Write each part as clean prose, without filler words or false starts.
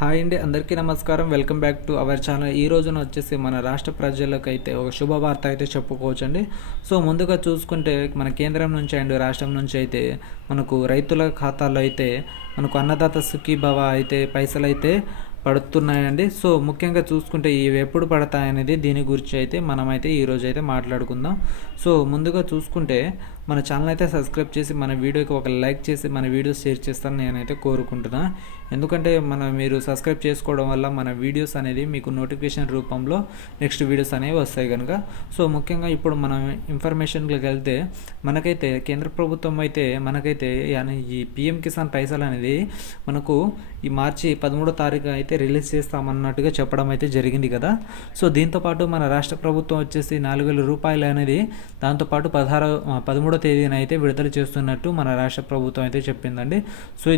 Hi అండి, అందరికీ నమస్కారం. Welcome back to our channel. ఈ రోజున వచ్చేసి మన రాష్ట్ర ప్రజలకైతే ఒక శుభవార్త అయితే చెప్పుకోవచ్చండి. సో ముందుగా చూసుకుంటే మన కేంద్రం నుంచి అండ్ రాష్ట్రం నుంచి అయితే మనకు రైతుల ఖాతాలో అయితే మనకు అన్నదాత సుఖీభవ అయితే పైసలు అయితే పడుతున్నాయండి. సో ముఖ్యంగా చూసుకుంటే ఇవి ఎప్పుడు పడతాయనేది దీని గురించి అయితే మనమైతే ఈరోజు అయితే మాట్లాడుకుందాం. సో ముందుగా చూసుకుంటే మన ఛానల్ అయితే సబ్స్క్రైబ్ చేసి మన వీడియోకి ఒక లైక్ చేసి మన వీడియోస్ షేర్ చేస్తారని నేనైతే కోరుకుంటున్నా. ఎందుకంటే మీరు సబ్స్క్రైబ్ చేసుకోవడం వల్ల మన వీడియోస్ అనేది మీకు నోటిఫికేషన్ రూపంలో నెక్స్ట్ వీడియోస్ అనేవి వస్తాయి కనుక. సో ముఖ్యంగా ఇప్పుడు మనం ఇన్ఫర్మేషన్లోకి వెళ్తే మనకైతే కేంద్ర ప్రభుత్వం అయితే మనకైతే ఈ పిఎం కిసాన్ పైసలు అనేది మనకు ఈ మార్చి 13వ తారీఖు అయితే రిలీజ్ చేస్తామన్నట్టుగా చెప్పడం అయితే జరిగింది కదా. సో దీంతోపాటు మన రాష్ట్ర ప్రభుత్వం వచ్చేసి 4,000 రూపాయలు అనేది దాంతోపాటు 13వ తేదీన అయితే విడుదల చేస్తున్నట్టు మన రాష్ట్ర ప్రభుత్వం అయితే చెప్పిందండి. సో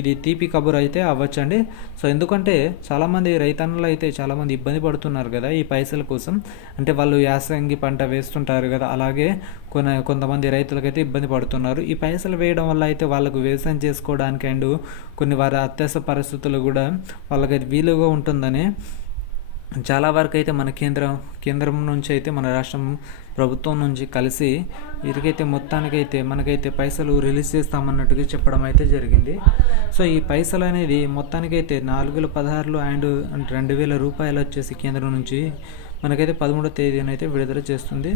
ఇది తీపి కబురు అయితే అవ్వచ్చండి. సో ఎందుకంటే చాలామంది రైతన్నులు అయితే చాలామంది ఇబ్బంది పడుతున్నారు కదా ఈ పైసల కోసం. అంటే వాళ్ళు యాసంగి పంట వేస్తుంటారు కదా, అలాగే కొంతమంది రైతులకైతే ఇబ్బంది పడుతున్నారు. ఈ పైసలు వేయడం వల్ల అయితే వాళ్ళకు వ్యవసాయం చేసుకోవడానికి అండ్ కొన్ని వారి అత్యవసర పరిస్థితులు కూడా వాళ్ళకైతే వీలుగా ఉంటుందని చాలా వరకు అయితే మన కేంద్రం నుంచి అయితే మన రాష్ట్రం ప్రభుత్వం నుంచి కలిసి వీరికైతే మొత్తానికైతే మనకైతే పైసలు రిలీజ్ చేస్తామన్నట్టుగా చెప్పడం అయితే జరిగింది. సో ఈ పైసలు అనేది మొత్తానికైతే 4,16 అండ్ 2,000 రూపాయలు వచ్చేసి కేంద్రం నుంచి మనకైతే 13వ తేదీన అయితే విడుదల చేస్తుంది.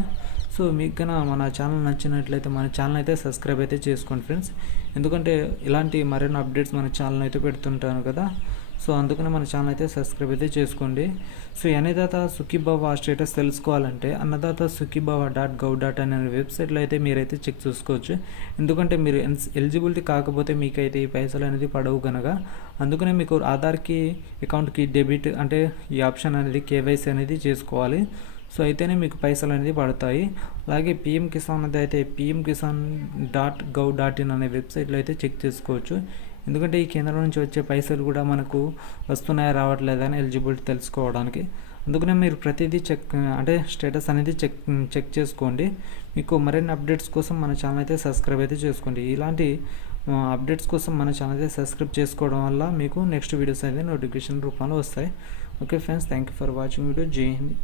సో మీకు కన్నా మన ఛానల్ నచ్చినట్లయితే మన ఛానల్ అయితే సబ్స్క్రైబ్ అయితే చేసుకోండి ఫ్రెండ్స్. ఎందుకంటే ఇలాంటి మరిన్ని అప్డేట్స్ మన ఛానల్ అయితే పెడుతుంటాను కదా. సో అందుకనే మన ఛానల్ అయితే సబ్స్క్రైబ్ అయితే చేసుకోండి. సో అన్నదాత సుఖీభవ స్టేటస్ తెలుసుకోవాలంటే అన్నదాత సుఖీభవ .gov.in అనే వెబ్సైట్లో అయితే మీరైతే చెక్ చూసుకోవచ్చు. ఎందుకంటే మీరు ఎలిజిబిలిటీ కాకపోతే మీకైతే ఈ పైసలు అనేది పడవు కనుక. అందుకనే మీకు ఆధార్కి అకౌంట్కి డెబిట్ అంటే ఈ ఆప్షన్ అనేది కేవైసీ అనేది చేసుకోవాలి. సో అయితేనే మీకు పైసలు అనేది పడతాయి. అలాగే పిఎం కిసాన్ అనేది అయితే pmkisan .gov.in అనే వెబ్సైట్లో అయితే చెక్ చేసుకోవచ్చు. ఎందుకంటే ఈ కేంద్రం నుంచి వచ్చే పైసలు కూడా మనకు వస్తున్నాయా రావట్లేదా అని ఎలిజిబిలిటీ తెలుసుకోవడానికి. అందుకనే మీరు ప్రతిదీ స్టేటస్ అనేది చెక్ చేసుకోండి. మీకు మరిన్ని అప్డేట్స్ కోసం మన ఛానల్ అయితే సబ్స్క్రైబ్ అయితే చేసుకోండి. ఇలాంటి అప్డేట్స్ కోసం మన ఛానల్ అయితే సబ్స్క్రైబ్ చేసుకోవడం వల్ల మీకు నెక్స్ట్ వీడియోస్ అయితే నోటిఫికేషన్ రూపంలో వస్తాయి. Okay friends, thank you for watching video. జై హింద్.